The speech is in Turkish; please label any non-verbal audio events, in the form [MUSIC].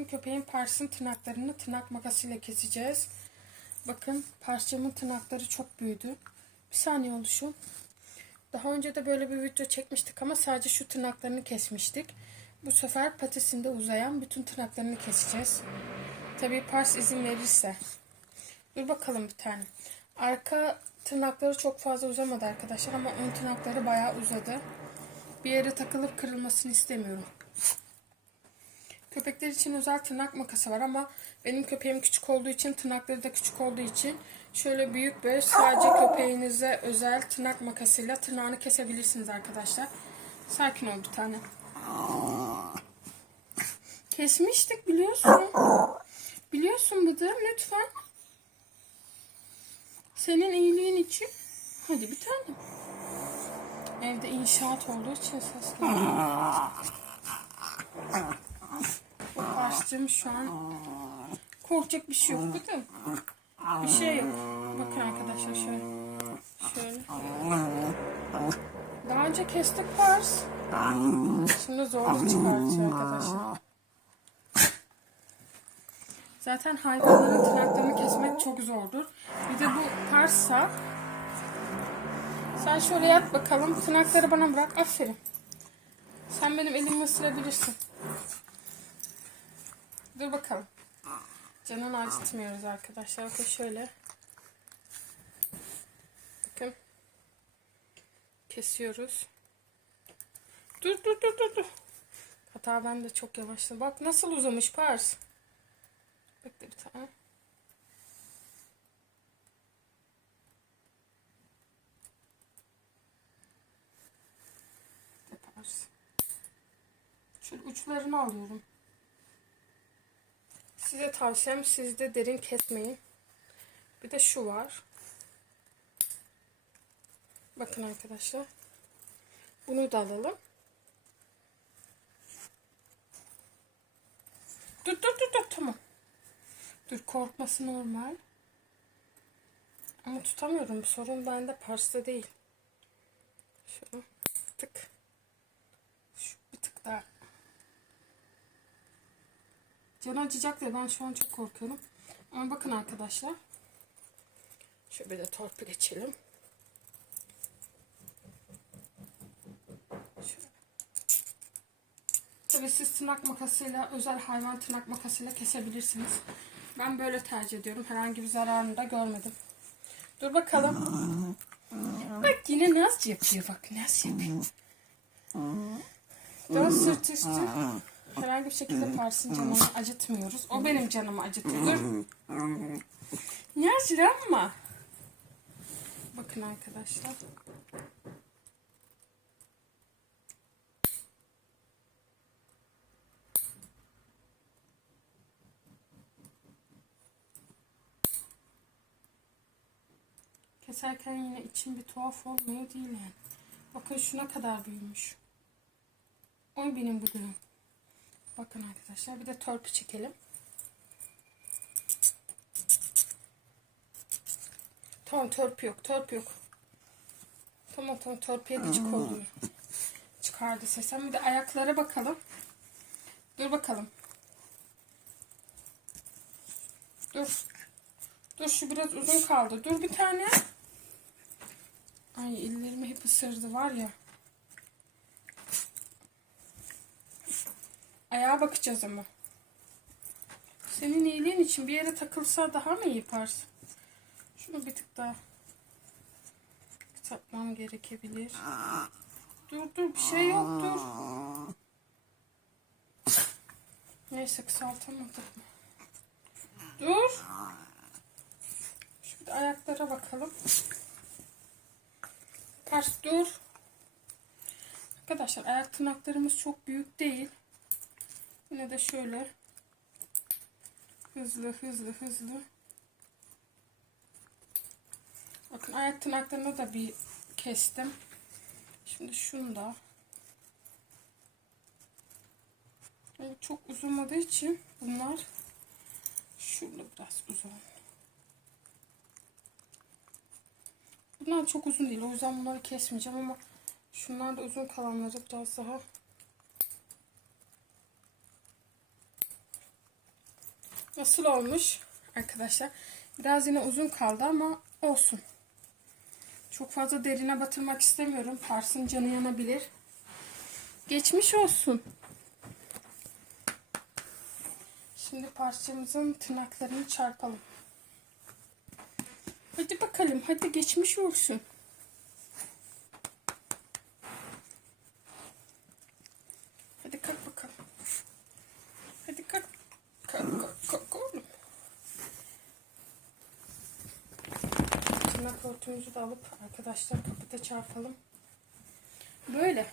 Bugün köpeğin parsın tırnaklarını tırnak makasıyla keseceğiz. Bakın parçamın tırnakları çok büyüdü. Bir saniye oluşu. Daha önce de böyle bir video çekmiştik ama sadece şu tırnaklarını kesmiştik. Bu sefer patisinde uzayan bütün tırnaklarını keseceğiz. Tabii pars izin verirse. Dur bakalım bir tane. Arka tırnakları çok fazla uzamadı arkadaşlar ama ön tırnakları bayağı uzadı. Bir yere takılıp kırılmasını istemiyorum. Köpekler için özel tırnak makası var ama benim köpeğim küçük olduğu için tırnakları da küçük olduğu için şöyle büyük bir sadece köpeğinize özel tırnak makasıyla tırnağını kesebilirsiniz arkadaşlar. Sakin ol bir tane. Kesmiştik biliyorsun. Biliyorsun Bıdım lütfen. Senin iyiliğin için. Hadi bir tane. Evde inşaat olduğu için sesli. Parçacığım şu an korkacak bir şey yok Bıdım. Bir şey yok. Bakın arkadaşlar şöyle. Şöyle. Daha önce kestik pars. Şimdi zorluk çıkartıyor arkadaşlar. Zaten hayvanların tırnaklarını kesmek çok zordur. Bir de bu parsa sen şöyle yat bakalım. Tırnakları bana bırak. Aferin. Sen benim elimi ısırabilirsin. Dur bakalım. Canını acıtmıyoruz arkadaşlar. Bakın şöyle. Bakın. Kesiyoruz. Dur dur dur dur dur. Hata ben de çok yavaşladım. Bak nasıl uzamış pars. Bekle bir tane. Yaparsın. Şöyle uçlarını alıyorum. Size tavsiyem siz de derin kesmeyin. Bir de şu var. Bakın arkadaşlar. Bunu da alalım. Dur dur dur dur tamam. Dur korkması normal. Ama tutamıyorum. Sorun bende parsta değil. Şöyle tık. Şu bir tık daha. Canı acıyacak diye ben şu an çok korkuyorum. Ama bakın arkadaşlar. Şöyle bir de torpil geçelim. Tabii siz tırnak makasıyla, özel hayvan tırnak makasıyla kesebilirsiniz. Ben böyle tercih ediyorum. Herhangi bir zararını da görmedim. Dur bakalım. Bak yine naz yapıyor bak naz yapıyor. Sırt üstü. Herhangi bir şekilde Pars'ın canını acıtmıyoruz. O benim canımı acıtıyor. Dur. Naz yapma. Bakın arkadaşlar. Keserken yine içim bir tuhaf olmuyor değil yani. Bakın şuna kadar büyümüş. Oy benim budum. Bakın arkadaşlar bir de törpü çekelim. Tamam törpü yok törpü yok. Tamam tamam törpüye gıcık oluyor. [LAUGHS] Çıkardı sesem. Bir de ayaklara bakalım. Dur bakalım. Dur. Dur şu biraz uzun kaldı. Dur bir tane. Ay ellerimi hep ısırdı var ya. Ayağa bakacağız ama. Senin iyiliğin için bir yere takılsa daha mı yaparsın? Şunu bir tık daha kısaltmam gerekebilir. Dur dur bir şey yok dur. Neyse kısaltamadım. Dur. Şurada ayaklara bakalım. Ters dur. Arkadaşlar ayak tırnaklarımız çok büyük değil. Yine de şöyle hızlı hızlı hızlı. Bakın ayak tırnaklarını da bir kestim. Şimdi şunu da. Yani çok uzunmadığı için bunlar şurada biraz uzun. Bunlar çok uzun değil. O yüzden bunları kesmeyeceğim ama şunlar da uzun kalanları biraz daha Nasıl olmuş arkadaşlar? Biraz yine uzun kaldı ama olsun. Çok fazla derine batırmak istemiyorum. Parsın canı yanabilir. Geçmiş olsun. Şimdi parçamızın tırnaklarını çarpalım. Hadi bakalım. Hadi geçmiş olsun. Hadi kalk bakalım. Hadi kalk. Kalk kalk kalk oğlum. Tırnak örtümüzü de alıp arkadaşlar kapıda çarpalım. Böyle.